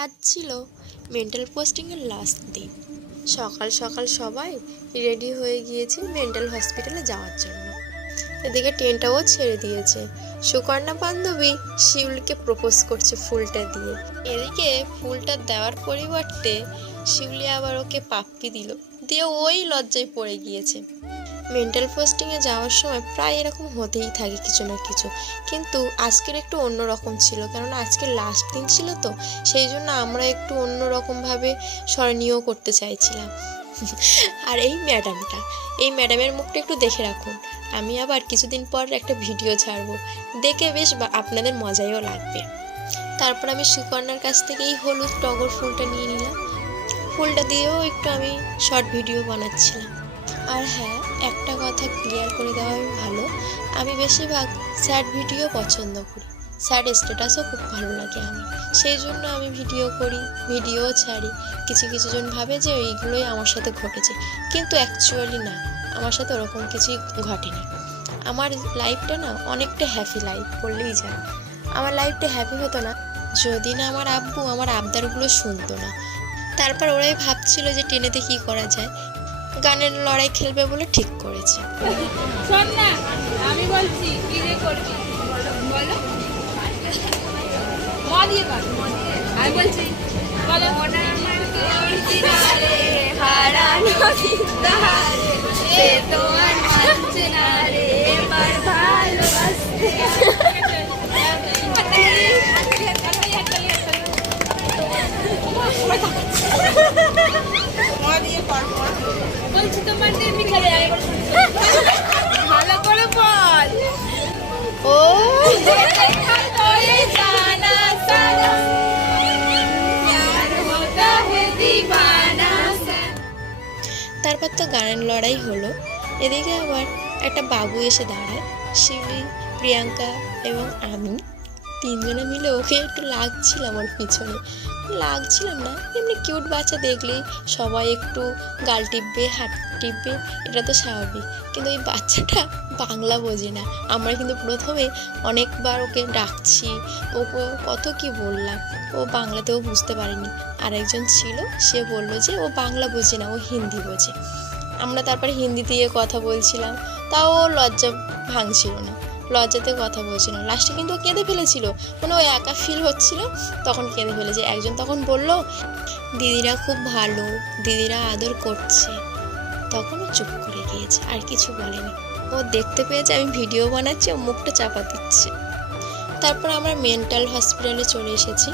আজ ছিল mental পোস্টিংয়ের last দিন। সকাল সকাল সবাই রেডি হয়ে গিয়েছে মেন্টাল হসপিটালে যাওয়ার জন্য। এদিকে ট্রেনটাও ছেড়ে দিয়েছে। সুকন্যা বান্ধবী শিউলিকে প্রপোজ করছে ফুলটা দিয়ে। এদিকে ফুলটা দেওয়ার পরিবর্তে শিউলি আবার ওকে পাপ্পি দিল, দিয়ে ওই লজ্জায় পড়ে গিয়েছে। মেন্টাল পোস্টিংয়ে যাওয়ার সময় প্রায় এরকম হতেই থাকে কিছু না কিছু, কিন্তু আজকের একটু অন্যরকম ছিল, কারণ আজকের লাস্ট দিন ছিল তো, সেই জন্য আমরা একটু অন্যরকমভাবে স্মরণীয় করতে চাইছিলাম। আর এই ম্যাডামের মুখটা একটু দেখে রাখুন। আমি আবার কিছুদিন পর একটা ভিডিও ছাড়বো, দেখে বেশ আপনাদের মজাইও লাগবে। তারপর আমি সুকন্যার কাছ থেকে এই হলুদ টগর ফুলটা নিয়ে নিলাম। ফুলটা দিয়েও একটু আমি শর্ট ভিডিও বানাচ্ছিলাম। আর হ্যাঁ, একটা কথা ক্লিয়ার করে দেওয়াই ভালো, আমি বেশিরভাগ স্যাড ভিডিও পছন্দ করি, স্যাড স্ট্যাটাসও খুব ভালো লাগে আমার, সেই জন্য আমি ভিডিও করি, ভিডিও ছাড়ি। কিছু জন ভাবে যে এইগুলোই আমার সাথে ঘটেছে, কিন্তু অ্যাকচুয়ালি না, আমার সাথে ওরকম কিছুই ঘটেনি। আমার লাইফটা না অনেকটা হ্যাপি লাইফ বললেই যায়। আমার লাইফটা হ্যাপি হতো না যদি না আমার আব্বু আমার আবদারগুলো শুনতো না। তারপর ওরাই ভাবছিল যে টেনেতে কি করা যায়, গানের লড়াই খেলবে বলে ঠিক করেছে। শোন না, আমি বলছি কি রে করবি বলো, দিয়ে কর, আমি বলছি বলো। ওটা আমার অরিজিনালে হারানো সিতারে, সে তোমার মানছে না রে এবার ভালোবাসতে। বলছি তোমার ভালো করে বল। ও তারপর তো গানের লড়াই হলো। এদিকে আবার একটা বাবু এসে দাঁড়ায়। শিউলি, প্রিয়াঙ্কা এবং আমি তিনজনে মিলে ওকে একটু লাগছিলাম, ওর পিছনে লাগছিলাম না, এমনি কিউট বাচ্চা দেখলেই সবাই একটু গাল টিপবে, হাত টিপবে, এটা তো স্বাভাবিক। কিন্তু ওই বাচ্চাটা বাংলা বোঝে না। আমরা কিন্তু প্রথমে অনেকবার ওকে ডাকছি, ওকে কত কি বললাম, ও বাংলাতেও বুঝতে পারেনি। আরেকজন ছিল, সে বললো যে ও বাংলা বোঝে না, ও হিন্দি বোঝে। আমরা তারপরে হিন্দি দিয়ে কথা বলছিলাম, তাও ও লজ্জা ভাঙছিল না, লজ্জাতে কথা বলছিল। লাস্টে কিন্তু ও কেঁদে ফেলেছিল, মানে ও একা ফিল হচ্ছিল, তখন কেঁদে ফেলেছে। একজন তখন বলল দিদিরা খুব ভালো, দিদিরা আদর করছে, তখন ও চুপ করে গিয়েছে, আর কিছু বলেনি। ও দেখতে পেয়েছে আমি ভিডিও বানাচ্ছি, ও মুখটা চাপা দিচ্ছে। তারপর আমরা মেন্টাল হসপিটালে চলে এসেছি।